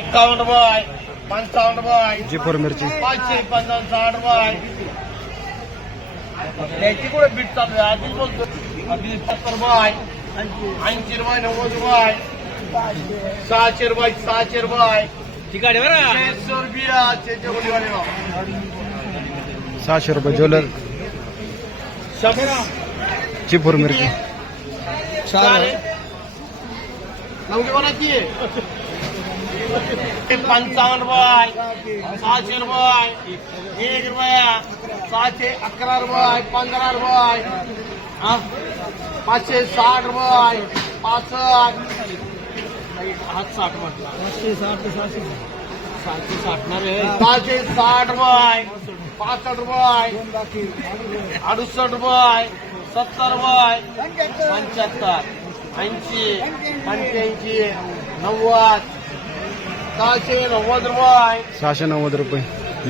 एकावन्न रुपये पंचावन्न रुपये जिफोर मिरची. पाचशे पंचावन्न साठ रुपये त्याची कुठे बीट चालू आहे? आधी बोलतो. आधी सत्तर रुपये ऐंशी रुपये नव्वद रुपये सहाशे रुपये सहाशे रुपये ठिकाणी बरं. छे सौ रुपया छे छे कोटी वाले. सहाशे रुपये ज्वेलर चिफोर मिरची चालेल कोणाची पंचावन्न रुपये सहाशे रुपये एक रुपया सहाशे अकरा रुपये पंधरा रुपये? पाचशे साठ रुपये पासष्ट हात साठ म्हटला सहाशे साठ रुपये पासष्ट रुपये अडुसष्ट रुपये सत्तर रुपये पंच्याहत्तर. ऐंशी पंच्याऐंशी नव्वद सहाशे नव्वद रुपये. सहाशे नव्वद रुपये.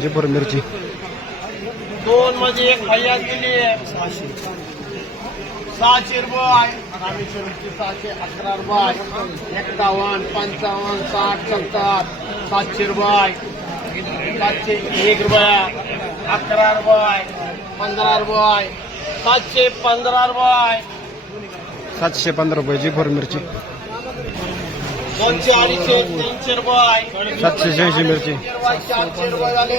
जिफोर मिरची. दोन मध्ये एक हयात गेली सहाशे रुपये रामेश्वरची सहाशे अकरा रुपये एक्कावन्न पंचावन्न साठ सत्तर सातशे रुपये सातशे एक रुपया अकरा रुपये पंधरा रुपये सातशे पंधरा रुपये सातशे पंधरा रुपये. जिफोर मिरची. दोनशे अडीचशे तीनशे रुपये सातशे शहाऐंशी मिरची चारशे रुपये झाले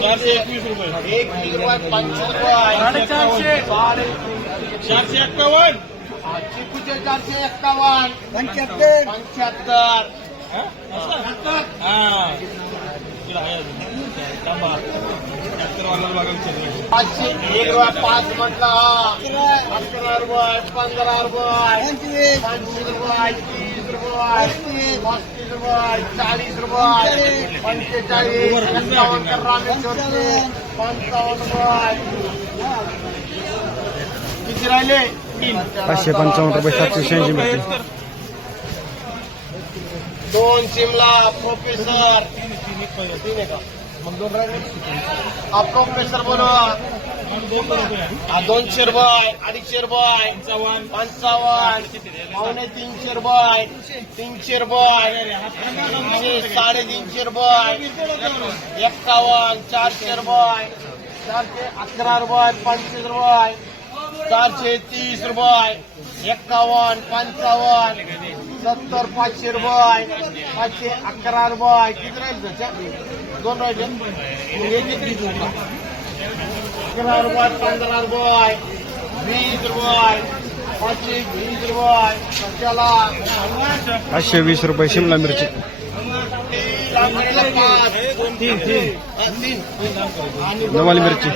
चारशे एकवीस रुपये एकवीस रुपये पंचवीस रुपये साडेचारशे साडे चारशे एक्कावन्न चिकूचे चारशे एक्कावन्न पंच्याहत्तर पंच्याहत्तर पाचशे एक रुपये पाच म्हटला अकरा रुपये पंधरा रुपये पंचवीस रुपये तीस रुपये पस्तीस रुपये चाळीस रुपये पंचेचाळीस एक्कावन्न रामेश्वरचे पंचावन्न रुपये. किती राहिले? तीन. पाचशे पंचावन्न रुपये सातशे शहाऐंशी मिरची दोन शिमला प्रोफेसर तीन आहे का मग दोन राहिले? हा प्रोफेसर बनवा. हा दोनशे रुपये, अडीचशे रुपये, पंचावन्न, पावणे तीनशे रुपये तीनशे रुपये तीनशे साडेतीनशे रुपये एक्कावन्न चारशे रुपये, चारशे अकरा रुपये, पंचवीस रुपये, चारशे तीस रुपये एक्कावन्न पंचावन्न, सत्तर, पाचशे रुपये, पाचशे अकरा रुपये, किती राहील दोन राहिले मग एक एक वीस रुपये. अकरा रुपये पंधरा रुपये वीस रुपये वीस रुपये कशाला पाचशे वीस रुपये शिमला मिरची हा, नवाल मिरची.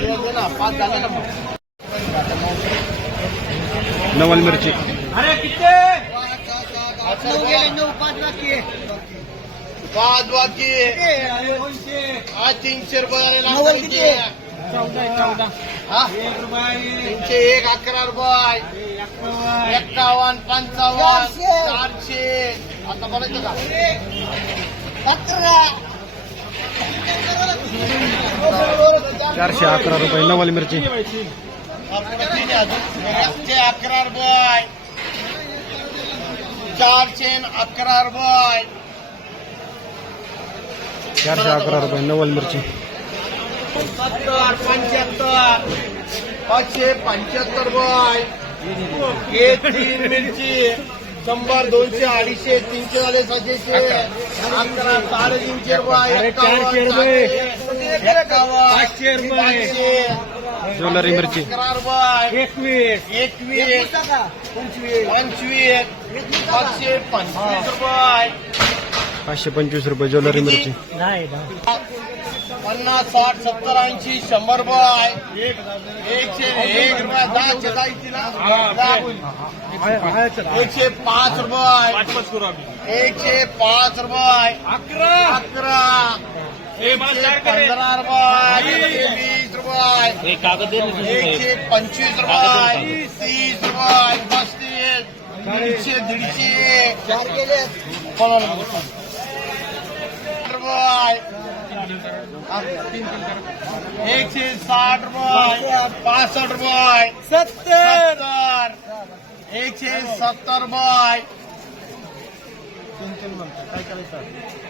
नवल मिरची पाच बाकी हा तीनशे रुपये हा? तीनशे एक अकरा रुपये एक्कावन्न पंचावन्न चारशे. आता बोलायचं का? चारशे अकरा रुपये नवल मिरची. एकशे अकरा रुपये चारशे अकरा रुपये चारशे अकरा रुपये नवल मिरची. पाचशे पंच्याहत्तर हे तीन मिरची. शंभर दोनशे अडीचशे तीनशे झाले सहाशेशे. अकरा साडेतीनशे रुपये. ज्वेलरी मिरची. अकरा एकवीस. एकवीस. पंचवीस. पाचशे पंचवीस रुपये. पाचशे पंचवीस रुपये ज्वेलरी मिरची. पन्नास साठ सत्तर ऐंशी शंभर रुपये एकशे एक रुपये दहा होईल. एकशे पाच रुपये एकशे पाच रुपये अकरा. अकरा. एकशे पंधरा रुपये एकशे वीस रुपये एकशे पंचवीस रुपये तीस रुपये पस्तीस. दीडशे. दीडशे? रुपये एकशे साठ रुपये। पासष्ट रुपये। सत्तर। एकशे सत्तर रुपये।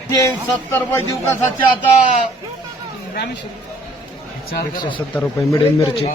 तीन सत्तर रुपये देऊ कसाचे आता। एकशे सत्तर रुपये मिडियम मिरची।